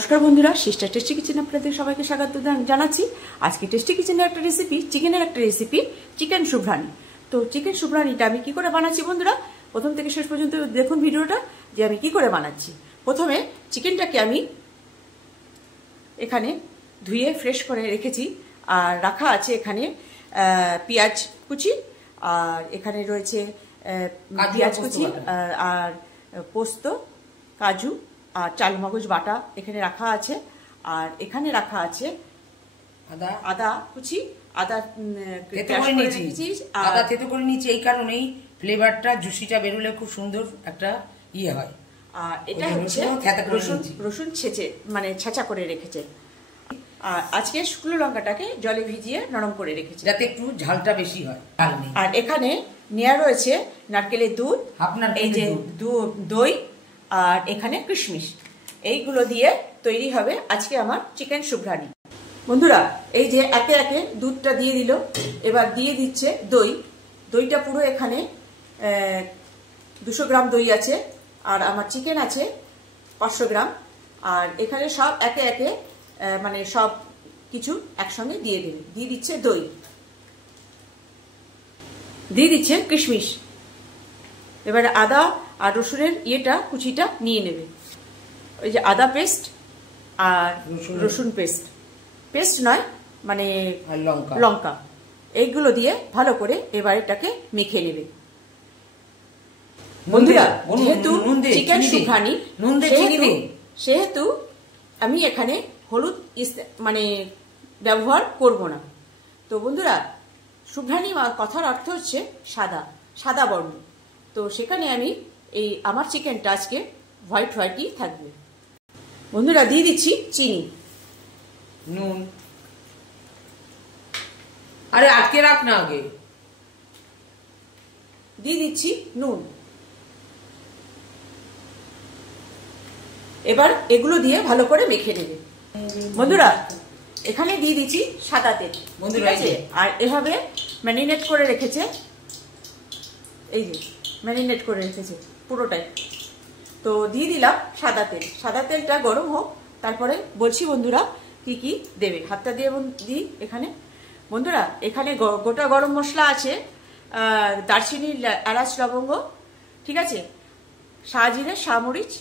নমস্কার বন্ধুরা, sister tasty kitchen আপনাদের সবাইকে স্বাগত জানাচ্ছি। আজকে টেস্টি কিচেনের একটা রেসিপি, চিকেনের একটা রেসিপি, চিকেন সুবরানি। তো চিকেন সুবরানিটা আমি কি করে বানাচ্ছি বন্ধুরা, প্রথম থেকে শেষ পর্যন্ত দেখুন ভিডিওটা যে আমি কি করে বানাচ্ছি। প্রথমে চিকেনটাকে আমি এখানে ধুয়ে ফ্রেশ করে রেখেছি, আর রাখা আছে এখানে পেঁয়াজ কুচি, আর এখানে রয়েছে পেঁয়াজ কুচি আর পোস্ত, কাজু আর চালমগজ বাটা এখানে রাখা আছে। আর এখানে রাখা আছে আদা কুচি, আদা থেতো করে নিয়েছি এই কারণেই ফ্লেভারটা জুসিটা বেরোলে খুব সুন্দর একটা ইয়ে হয়। আর এটা হচ্ছে রসুন ছেঁচে মানে ছেঁচা করে রেখেছে। আর আজকে শুকনো লঙ্কাটাকে জলে ভিজিয়ে নরম করে রেখেছে যাতে একটু ঝালটা বেশি হয়। আর এখানে নেওয়া রয়েছে নারকেলের দুধ, এই যে দই, আর এখানে কিশমিশ। এইগুলো দিয়ে তৈরি হবে আজকে আমার চিকেন সুবরানি। বন্ধুরা, এই যে একে একে দুধটা দিয়ে দিল, এবার দিয়ে দিচ্ছে দই। দইটা পুরো এখানে 200 গ্রাম দই আছে, আর আমার চিকেন আছে 500 গ্রাম। আর এখানে সব একে একে মানে সব কিছু একসঙ্গে দিয়ে দেবে। দিয়ে দিচ্ছে দই, দিয়ে দিচ্ছে কিশমিশ। এবারে আদা আর রসুনের কুচিটা নিয়ে নেবে। ওই যে আদা পেস্ট আর রসুন পেস্ট নয় মানে লঙ্কা, এইগুলো দিয়ে ভালো করে এবার এটাকে মেখে নেবে। বন্ধুরা, যেহেতু চিকেন সুবরানি সেহেতু আমি এখানে হলুদ মানে ব্যবহার করব না। তো বন্ধুরা, সুবরানি কথার অর্থ হচ্ছে সাদা বর্ণ। তো সেখানে আমি এই আমার চিকেনটা আজকে হোয়াইটই থাকবে। বন্ধুরা, দিয়ে দিচ্ছি চিনি, নুন। আরে আটকে রাখ না, আগে দিয়ে দিচ্ছি নুন। এবার এগুলো দিয়ে ভালো করে মেখে নেবে। বন্ধুরা, এখানে দিয়ে দিচ্ছি সাদা তেল। বন্ধুরা, আর এভাবে ম্যারিনেট করে রেখেছে, এই যে ম্যারিনেট করে রেখেছে পুরোটাই। তো দিয়ে দিলাম সাদা তেল। সাদা তেলটা গরম হোক, তারপরে বলছি বন্ধুরা কি কি দেবে। হাতটা দিয়ে দিই এখানে। বন্ধুরা, এখানে গোটা গরম মশলা আছে, দারচিনি, এলাচ, লবঙ্গ, ঠিক আছে, শাহজিরে, শাহমরিচ,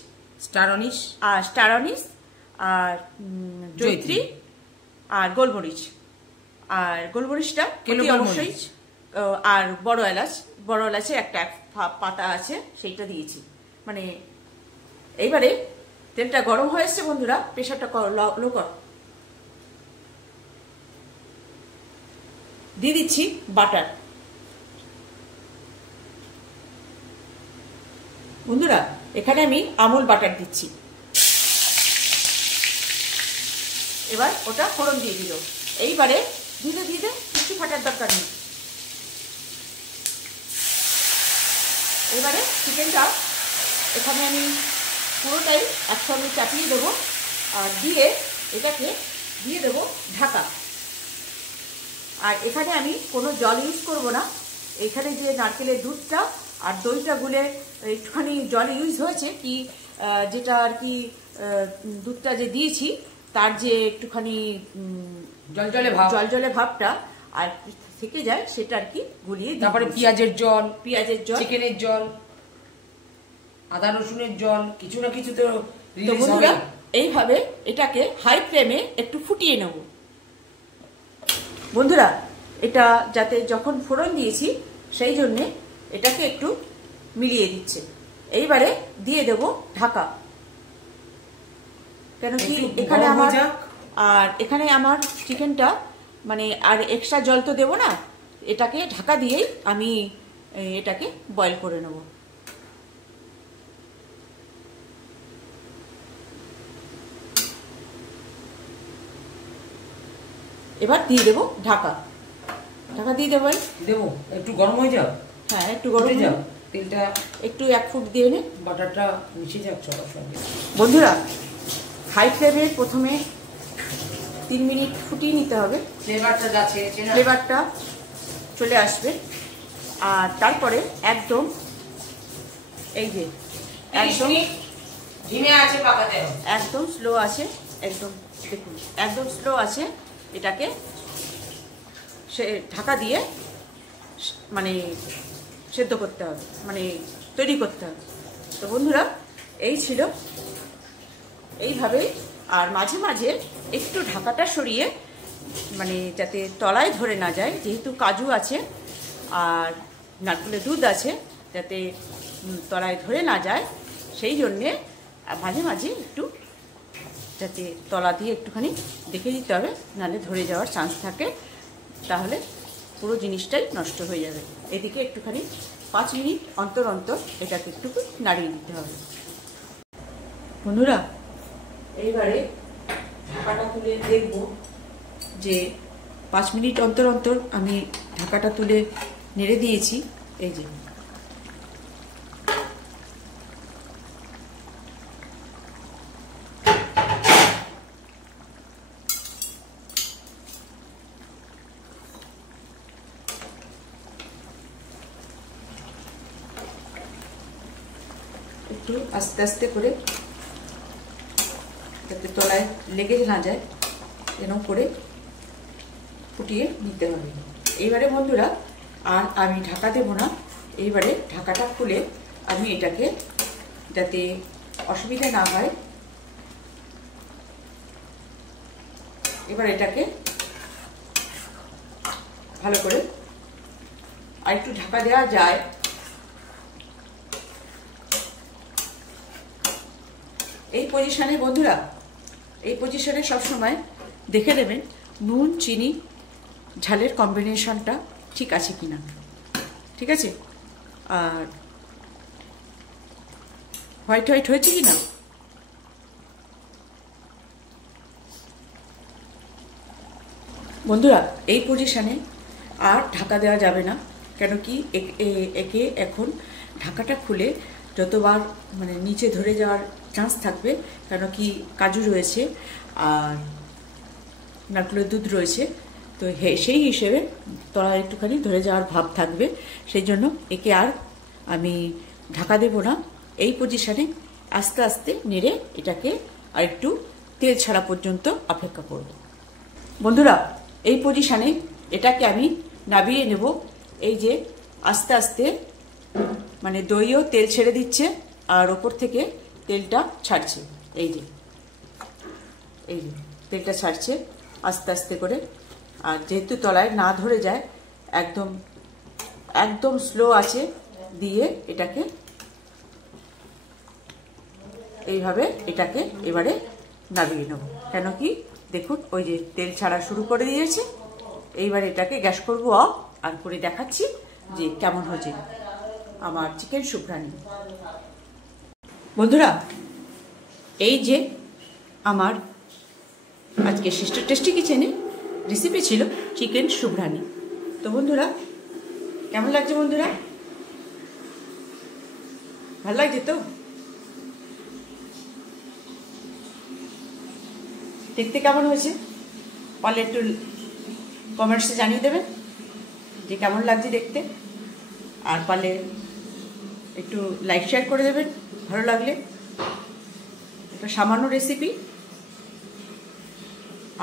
স্টার অনিস আর জয়ত্রী আর গোলমরিচ। আর গোলমরিচটা অবশ্যই, আর বড় এলাচের একটা পাতা আছে, সেইটা দিয়েছি। মানে এইবারে তেলটা গরম হয়েছে বন্ধুরা, প্রেশারটা লো কর। দিয়ে দিচ্ছি বাটার। বন্ধুরা, এখানে আমি আমুল বাটার দিচ্ছি। এবার ওটা ফোড়ন দিয়ে দিল। এইবারে ধীরে ধীরে কিছু ফাটার দরকার নেই। এবারে চিকেনটা এখানে আমি পুরোটাই একসঙ্গে চাপিয়ে দেবো, আর দিয়ে এটাকে দিয়ে দেবো ঢাকা। আর এখানে আমি কোনো জল ইউজ করব না। এখানে যে নারকেলের দুধটা আর দইটা গুলে একটুখানি জল ইউজ হয়েছে, কি যেটা আর কি দুধটা যে দিয়েছি তার যে একটুখানি জল ভাবটা আর থেকে যায়, সেটা আর কি গুলিয়ে। তারপরে পেঁয়াজের জল, চিকেনের জল, আদা রসুনের জল, কিছু না কিছু তো। বন্ধুরা, এইভাবে এটাকে হাই ফ্লেমে একটু ফুটিয়ে নেব। বন্ধুরা, এটা যাতে যখন ফোড়ন দিয়েছি সেই জন্যে এটাকে একটু মিলিয়ে দিচ্ছে। এইবারে দিয়ে দেব ঢাকা, কেন কি এখানে আমার চিকেনটা মানে আর এক্সট্রা জল তো দেবো না। এটাকে ঢাকা দিয়েই আমি এটাকে বয়েল করে নেব। এবার দিয়ে দেবো ঢাকা দিয়ে দেবো একটু গরম হয়ে যাও। হ্যাঁ, একটু গরম যাও, তেলটা একটু 1 ফুট দিয়ে নে, বাটারটা মিশে যাক সবার সঙ্গে। বন্ধুরা, হাই ফ্লেমে প্রথমে 3 মিনিট ফুটিয়ে নিতে হবে, ফ্লেভারটা চলে আসবে। আর তারপরে একদম এই যে একদম ধিমে আছে পাকাতে হবে, একদম স্লো আছে, একদম দেখুন একদম স্লো আছে। এটাকে সে ঢাকা দিয়ে মানে সেদ্ধ করতে হবে, মানে তৈরি করতে হবে। তো বন্ধুরা এই ছিল, এইভাবেই। আর মাঝে মাঝে একটু ঢাকাটা সরিয়ে, মানে যাতে তলায় ধরে না যায়, যেহেতু কাজু আছে আর নারকেলের দুধ আছে, যাতে তলায় ধরে না যায়, সেই জন্যে মাঝে মাঝে একটু যাতে তলা দিয়ে একটুখানি দেখে দিতে হবে, নাহলে ধরে যাওয়ার চান্স থাকে, তাহলে পুরো জিনিসটাই নষ্ট হয়ে যাবে। এদিকে একটুখানি 5 মিনিট অন্তর অন্তর এটাকে একটু নাড়িয়ে দিতে হবে। বন্ধুরা এইবারে ঢাকাটা তুলে দেখব যে 5 মিনিট অন্তর অন্তর আমি ঢাকাটা তুলে নেড়ে দিয়েছি। এই যে একটু আস্তে আস্তে করে, যাতে তলায় লেগে না যায়, এরকম করে ফুটিয়ে নিতে হবে। এইবারে বন্ধুরা আর আমি ঢাকা দেবো না, এইবারে ঢাকাটা খুলে আমি এটাকে, যাতে অসুবিধা না হয়, এবার এটাকে ভালো করে আর একটু ঢাকা দেওয়া যায়। এই পজিশনে বন্ধুরা, এই পজিশনে সবসময় দেখে নেবেন নুন চিনি ঝালের কম্বিনেশনটা ঠিক আছে কিনা, ঠিক আছে, আর হোয়াইট হোয়াইট হয়েছে কিনা। বন্ধুরা এই পজিশনে আর ঢাকা দেওয়া যাবে না, কেন কি একে এখন ঢাকাটা খুলে যতবার মানে নিচে ধরে যাওয়ার চান্স থাকবে, কেন কি কাজু রয়েছে আর নারকেলের দুধ রয়েছে, তো সেই হিসেবে তলা একটুখানি ধরে যাওয়ার ভাব থাকবে। সেই জন্য একে আর আমি ঢাকা দেব না, এই পজিশনে আস্তে আস্তে নেড়ে এটাকে আর একটু তেল ছাড়া পর্যন্ত অপেক্ষা করব। বন্ধুরা এই পজিশনে এটাকে আমি নাবিয়ে নেব। এই যে আস্তে আস্তে মানে দইও তেল ছেড়ে দিচ্ছে আর ওপর থেকে তেলটা ছাড়ছে, এই যে তেলটা ছাড়ছে আস্তে আস্তে করে। আর যেহেতু তলায় না ধরে যায়, একদম একদম স্লো আছে দিয়ে এটাকে এইভাবে এটাকে এবারে নামিয়ে নেব। কেন কি দেখুন ওই যে তেল ছাড়া শুরু করে দিয়েছে। এইবার এটাকে গ্যাস করব অফ, আর করে দেখাচ্ছি যে কেমন হয়েছে আমার চিকেন সুবরানি। বন্ধুরা এই যে আমার আজকে সিস্টার টেস্টি কিচেনে রেসিপি ছিল চিকেন সুবরানি। তো বন্ধুরা কেমন লাগছে? বন্ধুরা ভালো লাগছে তো? দেখতে কেমন হয়েছে পারলে একটু কমেন্টসে জানিয়ে দেবেন যে কেমন লাগছে দেখতে, আর পারলে একটু লাইক শেয়ার করে দেবেন ভালো লাগলে। একটা সামান্য রেসিপি,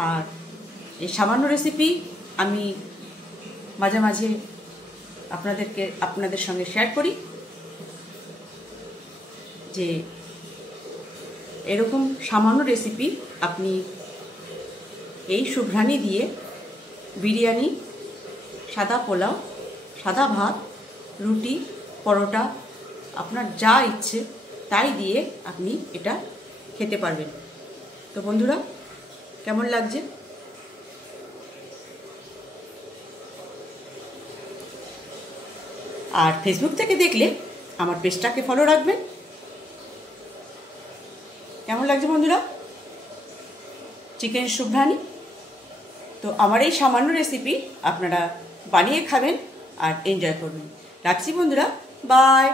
আর এই সামান্য রেসিপি আমি মাঝে মাঝে আপনাদের সঙ্গে শেয়ার করি, যে এরকম সামান্য রেসিপি আপনি এই সুবরানি দিয়ে বিরিয়ানি, সাদা পোলাও, সাদা ভাত, রুটি, পরোটা, আপনার যা ইচ্ছে তাই দিয়ে আপনি এটা খেতে পারবেন। তো বন্ধুরা কেমন লাগছে? আর ফেসবুক থেকে দেখলে আমার পেজটাকে ফলো রাখবেন। কেমন লাগছে বন্ধুরা চিকেন সুবরানি? তো আমার এই সামান্য রেসিপি আপনারা বানিয়ে খাবেন আর এনজয় করবেন। রাখছি বন্ধুরা, বাই।